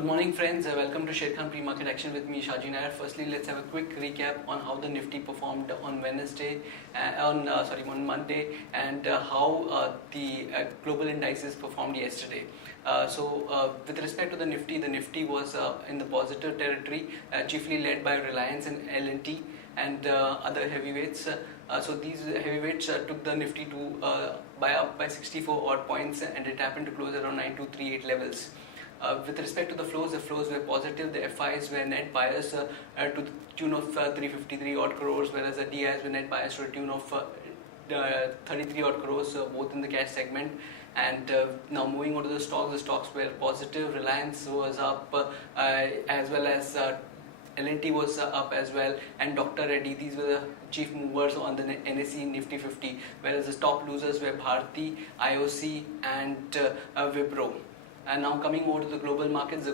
Good morning, friends. Welcome to Sharekhan Pre-Market Action with me, Shaji Nair. Firstly, let's have a quick recap on how the Nifty performed on on Monday, and how the global indices performed yesterday. With respect to the Nifty was in the positive territory, chiefly led by Reliance and L&T and other heavyweights. So these heavyweights took the Nifty to up by 64 odd points, and it happened to close around 9238 levels. With respect to the flows were positive. The FIs were net buyers to the tune of 353 odd crores, whereas the DIs were net buyers to the tune of 33 odd crores, both in the cash segment. And now moving on to the stocks were positive. Reliance was up, as well as L&T was up as well, and Dr. Reddy. These were the chief movers on the NSE Nifty 50, whereas the top losers were Bharti, IOC, and Wipro. And now coming over to the global markets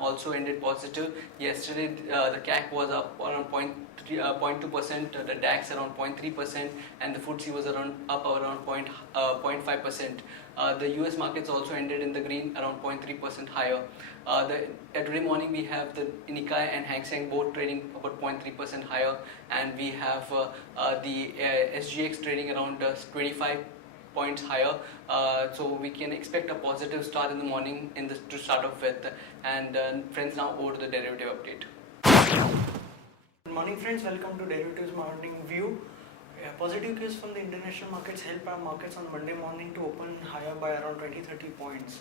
also ended positive. Yesterday, the CAC was up around 0.2%, the DAX around 0.3%, and the FTSE was up around 0.5%. The US markets also ended in the green, around 0.3% higher. Today morning we have the Nikkei and Hang Seng both trading about 0.3% higher, and we have the SGX trading around 25 points higher, so we can expect a positive start in the morning to start off with. And friends, now over to the derivative update. Good morning, friends. Welcome to Derivatives Morning View. Positive cues from the international markets helped our markets on Monday morning to open higher by around 20-30 points.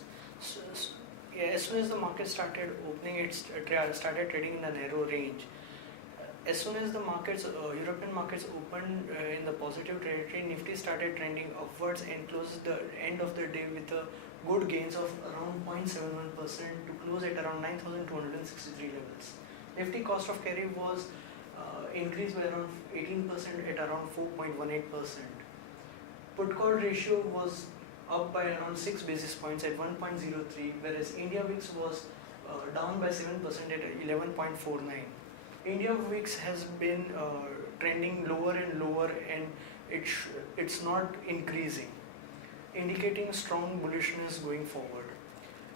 As soon as the market started opening, it started trading in a narrow range. As soon as the European markets opened in the positive territory, Nifty started trending upwards and closed the end of the day with good gains of around 0.71% to close at around 9,263 levels. Nifty cost of carry was increased by around 18% at around 4.18%. Put call ratio was up by around 6 basis points at 1.03, whereas India VIX was down by 7% at 11.49. India VIX has been trending lower and lower, and it's not increasing, indicating strong bullishness going forward.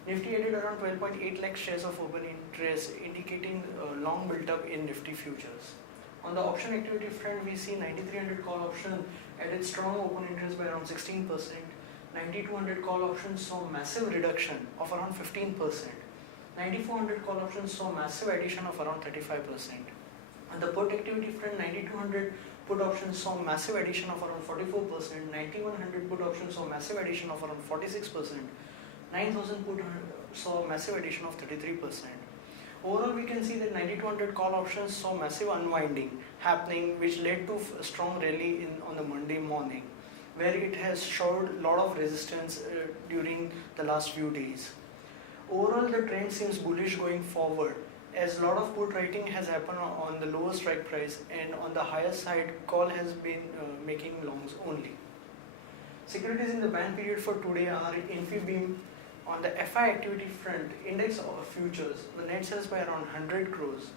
Nifty added around 12.8 lakh shares of open interest, indicating long build-up in Nifty futures. On the option activity front, we see 9300 call option added strong open interest by around 16%. 9200 call options saw massive reduction of around 15%. 9400 call options saw massive addition of around 35%. On the put activity front, 9200 put options saw massive addition of around 44%. 9100 put options saw massive addition of around 46%. 9000 put saw massive addition of 33%. Overall, we can see that 9200 call options saw massive unwinding happening, which led to a strong rally on the Monday morning, where it has showed a lot of resistance during the last few days. Overall, the trend seems bullish going forward, as a lot of put writing has happened on the lower strike price, and on the higher side, call has been making longs only. Securities in the ban period for today are Infibeam. On the FI activity front, index futures were net sales by around 100 crores.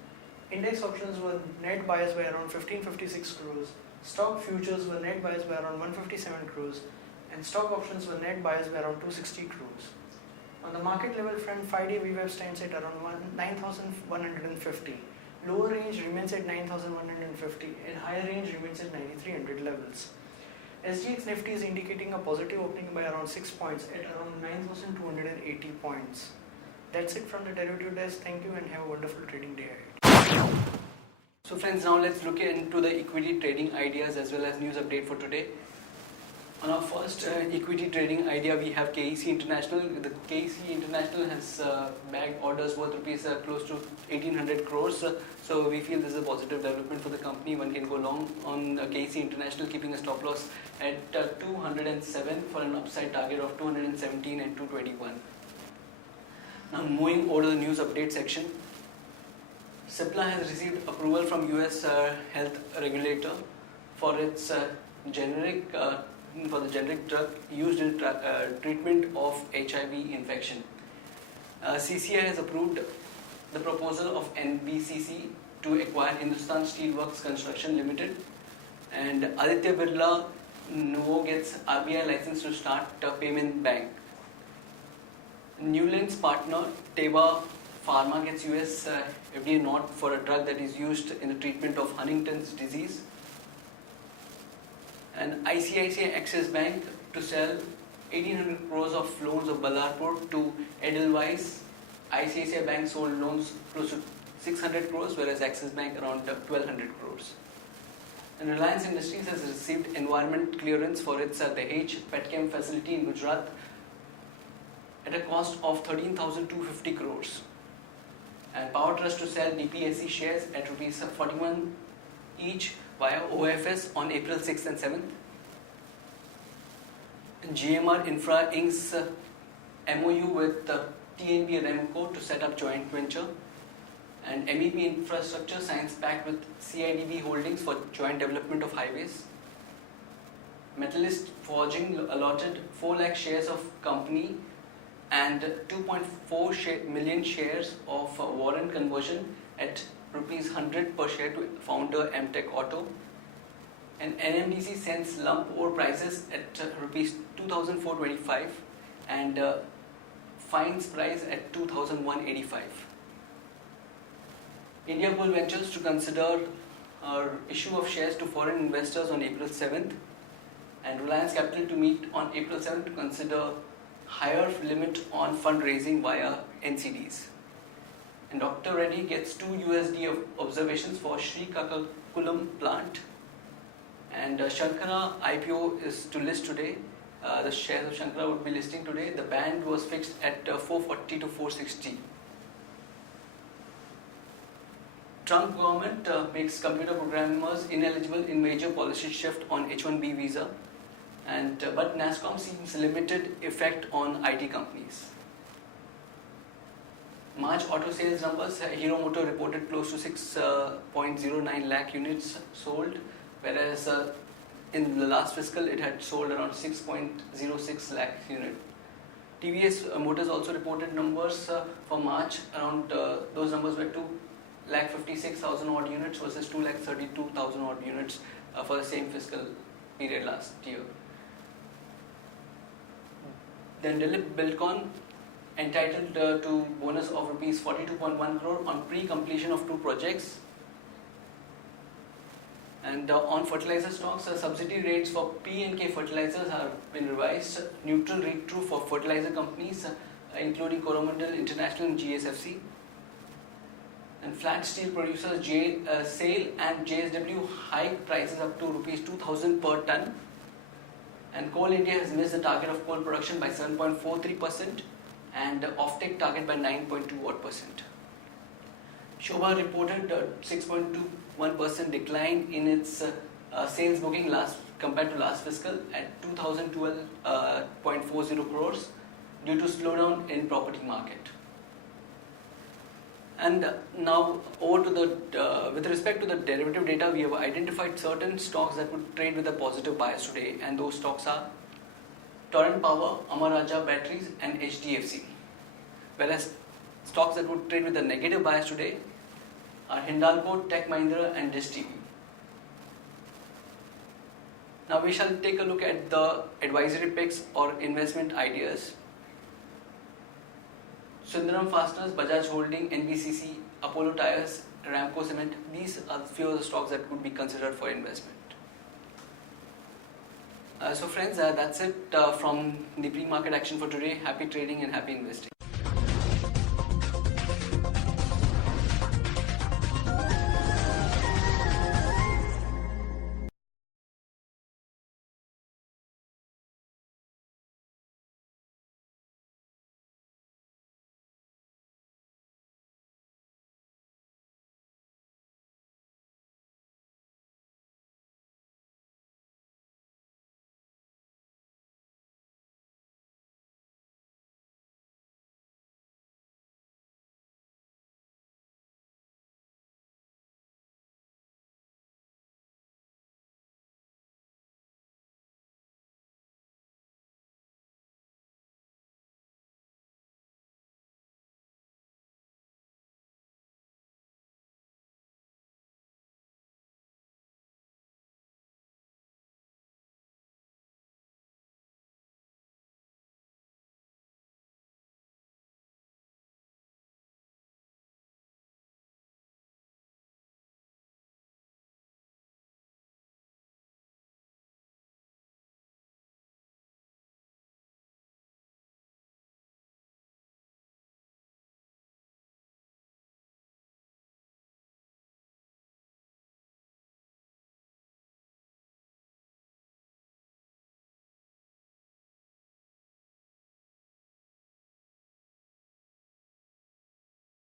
Index options were net buyers by around 1556 crores. Stock futures were net buyers by around 157 crores, and stock options were net buyers by around 260 crores. On the market level front, 5-day VWAP stands at around 9,150. Lower range remains at 9,150 and higher range remains at 9,300 levels. SGX Nifty is indicating a positive opening by around 6 points at around 9,280 points. That's it from the derivative desk. Thank you and have a wonderful trading day ahead. So friends, now let's look into the equity trading ideas as well as news update for today. On our first equity trading idea, we have KEC International. The KEC International has bagged orders worth rupees close to 1800 crores. So we feel this is a positive development for the company. One can go long on KEC International, keeping a stop loss at 207 for an upside target of 217 and 221. Now moving over to the news update section. Cipla has received approval from US health regulator for its generic drug used in treatment of HIV infection. CCI has approved the proposal of NBCC to acquire Hindustan Steelworks Construction Limited, and Aditya Birla Nuvo gets RBI license to start a payment bank. Newland's partner Teva Pharma gets US FDA nod for a drug that is used in the treatment of Huntington's disease. And ICICI Axis Bank to sell 1800 crores of loans of Ballarpur to Edelweiss. ICICI Bank sold loans close to 600 crores, whereas Axis Bank around 1200 crores. And Reliance Industries has received environment clearance for its Dahej Petchem facility in Gujarat at a cost of 13,250 crores. And Power Trust to sell DPSE shares at rupees 41 each via OFS on April 6th and 7th. GMR Infra Inc.'s MOU with TNB Remco to set up joint venture. And MEP Infrastructure signs pact with CIDB Holdings for joint development of highways. Metallist Forging allotted 4 lakh shares of company and 2.4 million shares of warrant conversion at rupees 100 per share to founder MTech Auto. And NMDC sends lump ore prices at rupees 2,425 and fines price at 2,185. India Bull Ventures to consider issue of shares to foreign investors on April 7th, and Reliance Capital to meet on April 7th to consider higher limit on fundraising via NCDs. And Dr. Reddy gets 2 USD of observations for Srikakulam plant. And Sharekhan IPO is to list today. The shares of Sharekhan would be listing today. The band was fixed at 440 to 460. Trump government makes computer programmers ineligible in major policy shift on H-1B visa, and but NASSCOM seems limited effect on IT companies. March auto sales numbers: Hero Motor reported close to 6.09 lakh units sold, whereas in the last fiscal it had sold around 6.06 lakh units. TVS Motors also reported numbers for March. Around those numbers were 2,56,000 odd units versus 2,32,000 odd units for the same fiscal period last year. Then Dilip Bilcon entitled to bonus of rupees 42.1 crore on pre-completion of 2 projects. And on fertilizer stocks, subsidy rates for P and K fertilizers have been revised. Neutral read-through for fertilizer companies, including Coromandel International and GSFC. And flat steel producers SAIL and JSW hike prices up to rupees 2,000 per ton. And Coal India has missed the target of coal production by 7.43% and offtake target by 9.21%. Shobha reported 6.21% decline in its sales booking compared to last fiscal at 2,012.40 crores due to slowdown in property market. And now over to the with respect to the derivative data, we have identified certain stocks that would trade with a positive bias today, and those stocks are Torrent Power, Amara Raja Batteries, and HDFC. Whereas stocks that would trade with a negative bias today are Hindalco, Tech Mahindra, and Dish TV. Now we shall take a look at the advisory picks or investment ideas. Sundaram Fasteners, Bajaj Holding, NBCC, Apollo Tyres, Ramco Cement. These are few of the stocks that could be considered for investment. So friends, that's it from the pre-market action for today. Happy trading and happy investing.